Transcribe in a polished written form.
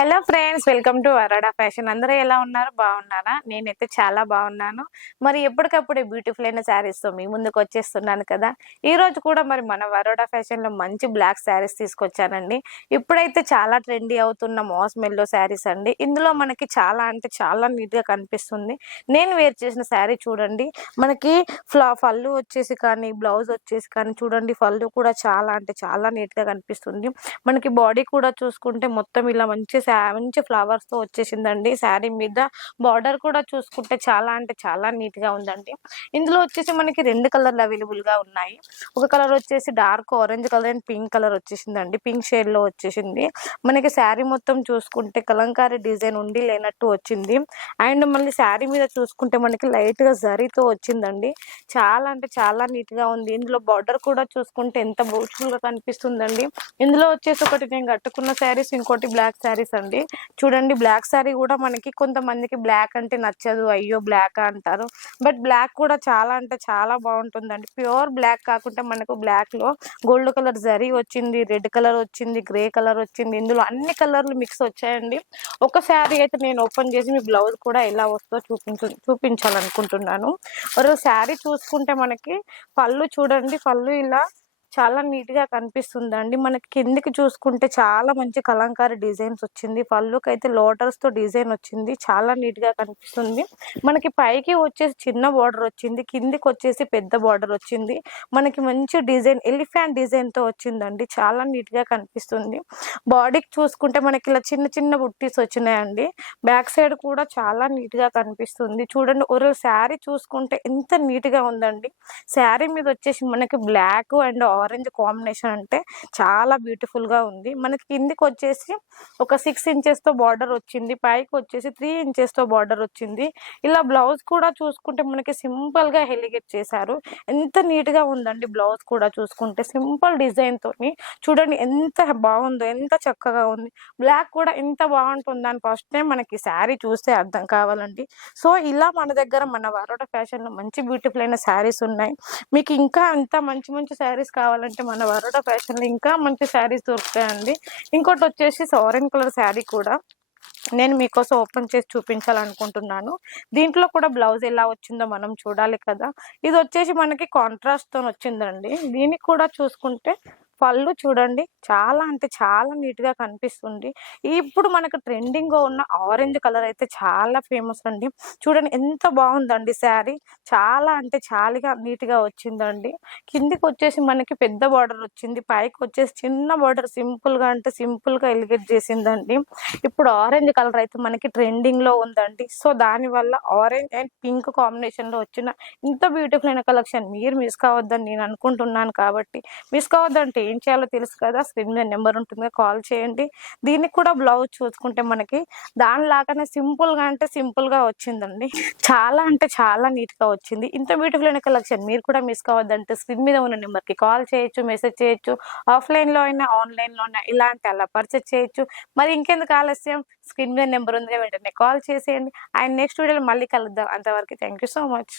Hello friends, welcome to Varoda fashion. అందరూ ఎలా ఉన్నారు? బాగున్నారా? నేనైతే చాలా బాగున్నాను. మరి ఎప్పటికప్పుడే బ్యూటిఫుల్ అయిన శారీస్తో మీ ముందుకు వచ్చేస్తున్నాను కదా. ఈ రోజు కూడా మరి మన వరోడా ఫ్యాషన్లో మంచి బ్లాక్ శారీస్ తీసుకొచ్చానండి. ఇప్పుడైతే చాలా ట్రెండీ అవుతున్న మాస్ మెల్లో శారీస్ అండి. ఇందులో మనకి చాలా అంటే చాలా నీట్గా కనిపిస్తుంది. నేను వేర్ చేసిన శారీ చూడండి, మనకి పళ్ళు వచ్చేసి కానీ బ్లౌజ్ వచ్చేసి కానీ చూడండి, పళ్ళు కూడా చాలా అంటే చాలా నీట్గా కనిపిస్తుంది. మనకి బాడీ కూడా చూసుకుంటే మొత్తం ఇలా మంచి ఫ్లవర్స్ తో వచ్చేసిందండి. శారీ మీద బార్డర్ కూడా చూసుకుంటే చాలా అంటే చాలా నీట్ గా ఉందండి. ఇందులో వచ్చేసి మనకి రెండు కలర్లు అవైలబుల్ గా ఉన్నాయి. ఒక కలర్ వచ్చేసి dark orange colour and pink colour వచ్చేసిందండి. పింక్ షేడ్ లో వచ్చేసింది. మనకి శారీ మొత్తం చూసుకుంటే కలంకారీ డిజైన్ ఉండి లేనట్టు వచ్చింది. అండ్ మళ్ళీ శారీ మీద చూసుకుంటే మనకి లైట్ గా జరీతో వచ్చిందండి. చాలా అంటే చాలా నీట్ గా ఉంది. ఇందులో బార్డర్ కూడా చూసుకుంటే ఎంత బ్యూటిఫుల్ గా కనిపిస్తుందండి. ఇందులో వచ్చేసి ఒకటి నేను కట్టుకున్న శారీస్, ఇంకోటి బ్లాక్ శారీస్ అండి. చూడండి, బ్లాక్ శారీ కూడా మనకి కొంతమందికి బ్లాక్ అంటే నచ్చదు, అయ్యో బ్లాక్ అంటారు. బట్ బ్లాక్ కూడా చాలా అంటే చాలా బాగుంటుందండి. ప్యూర్ బ్లాక్ కాకుండా మనకు బ్లాక్ లో గోల్డ్ కలర్ జరీ వచ్చింది, రెడ్ కలర్ వచ్చింది, గ్రే కలర్ వచ్చింది. ఇందులో అన్ని కలర్లు మిక్స్ వచ్చాయండి. ఒక శారీ అయితే నేను ఓపెన్ చేసి మీ బ్లౌజ్ కూడా ఎలా వస్తుందో చూపించాలనుకుంటున్నాను. ఒక శారీ చూసుకుంటే మనకి పళ్ళు చూడండి, పళ్ళు ఇలా చాలా నీట్ గా కనిపిస్తుందండి. మనకి కిందికి చూసుకుంటే చాలా మంచి కలంకారీ డిజైన్స్ వచ్చింది. పళ్ళుకైతే లోటస్ తో డిజైన్ వచ్చింది, చాలా నీట్ గా కనిపిస్తుంది. మనకి పైకి వచ్చేసి చిన్న బార్డర్ వచ్చింది, కిందికి వచ్చేసి పెద్ద బార్డర్ వచ్చింది. మనకి మంచి డిజైన్ ఎలిఫెంట్ డిజైన్ తో వచ్చిందండి, చాలా నీట్ గా కనిపిస్తుంది. బాడీకి చూసుకుంటే మనకి ఇలా చిన్న చిన్న బుట్టీస్ వచ్చినాయండి. బ్యాక్ సైడ్ కూడా చాలా నీట్ గా కనిపిస్తుంది. చూడండి, ఒక శారీ చూసుకుంటే ఎంత నీట్ గా ఉందండి. శారీ మీద వచ్చేసి మనకి బ్లాక్ అండ్ ఆరెంజ్ కాంబినేషన్ అంటే చాలా బ్యూటిఫుల్ గా ఉంది. మనకి కిందికి వచ్చేసి ఒక 6 ఇంచెస్ తో బార్డర్ వచ్చింది, పైకి వచ్చేసి 3 ఇంచెస్ తో బార్డర్ వచ్చింది. ఇలా బ్లౌజ్ కూడా చూసుకుంటే మనకి సింపుల్ గా హెలిగేట్ చేశారు. ఎంత నీట్ గా ఉందండి. బ్లౌజ్ కూడా చూసుకుంటే సింపుల్ డిజైన్ తోని చూడండి ఎంత బాగుందో, ఎంత చక్కగా ఉంది. బ్లాక్ కూడా ఎంత బాగుంటుందని ఫస్ట్ టైం మనకి శారీ చూస్తే అర్థం కావాలండి. సో ఇలా మన దగ్గర మన వరోడా ఫ్యాషన్ లో మంచి బ్యూటిఫుల్ అయిన శారీస్ ఉన్నాయి. మీకు ఇంకా అంత మంచి మంచి శారీస్ కావాలంటే మన వరోడా ఫ్యాషన్ లో ఇంకా మంచి శారీస్ దొరుకుతాయండి. ఇంకోటి వచ్చేసి ఆరెంజ్ కలర్ శారీ కూడా నేను మీకోసం ఓపెన్ చేసి చూపించాలనుకుంటున్నాను. దీంట్లో కూడా బ్లౌజ్ ఎలా వచ్చిందో మనం చూడాలి కదా. ఇది వచ్చేసి మనకి కాంట్రాస్ట్ తో వచ్చిందండి. దీనికి కూడా చూసుకుంటే పళ్ళు చూడండి, చాలా అంటే చాలా నీట్ గా కనిపిస్తుంది. ఇప్పుడు మనకు ట్రెండింగ్ గా ఉన్న ఆరెంజ్ కలర్ అయితే చాలా ఫేమస్ అండి. చూడండి ఎంత బాగుందండి శారీ, చాలా అంటే చాలా నీట్ గా వచ్చిందండి. కిందికి వచ్చేసి మనకి పెద్ద బార్డర్ వచ్చింది, పైకి వచ్చేసి చిన్న బార్డర్ సింపుల్ గా అంటే సింపుల్ గా ఎలిగేట్ చేసిందండి. ఇప్పుడు ఆరెంజ్ కలర్ అయితే మనకి ట్రెండింగ్ లో ఉందండి. సో దాని వల్ల ఆరెంజ్ అండ్ పింక్ కాంబినేషన్ లో వచ్చిన ఇంత బ్యూటిఫుల్ అయిన కలెక్షన్ మీరు మిస్ కావద్దని నేను అనుకుంటున్నాను. కాబట్టి మిస్ కావద్దంటే ఏం చేయాలో తెలుసు కదా, స్క్రీన్ మీద నెంబర్ ఉంటుంది, కాల్ చేయండి. దీనికి కూడా బ్లౌజ్ చూసుకుంటే మనకి దానిలాగానే సింపుల్ గా అంటే సింపుల్ గా వచ్చిందండి. చాలా అంటే చాలా నీట్ గా వచ్చింది. ఇంత బ్యూటిఫుల్ అయిన కలెక్షన్ మీరు కూడా మిస్ కావద్దంటే స్క్రీన్ మీద ఉన్న నెంబర్ కి కాల్ చేయొచ్చు, మెసేజ్ చేయొచ్చు. ఆఫ్లైన్ లో అయినా ఆన్లైన్ లో అయినా ఇలాంటి అలా పర్చేస్ చేయొచ్చు. మరి ఇంకెందుకు ఆలస్యం, స్క్రీన్ మీద నెంబర్ ఉంది, వెంటనే కాల్ చేసేయండి. అండ్ నెక్స్ట్ వీడియోలో మళ్ళీ కలుద్దాం. అంతవరకు థ్యాంక్ యూ సో మచ్.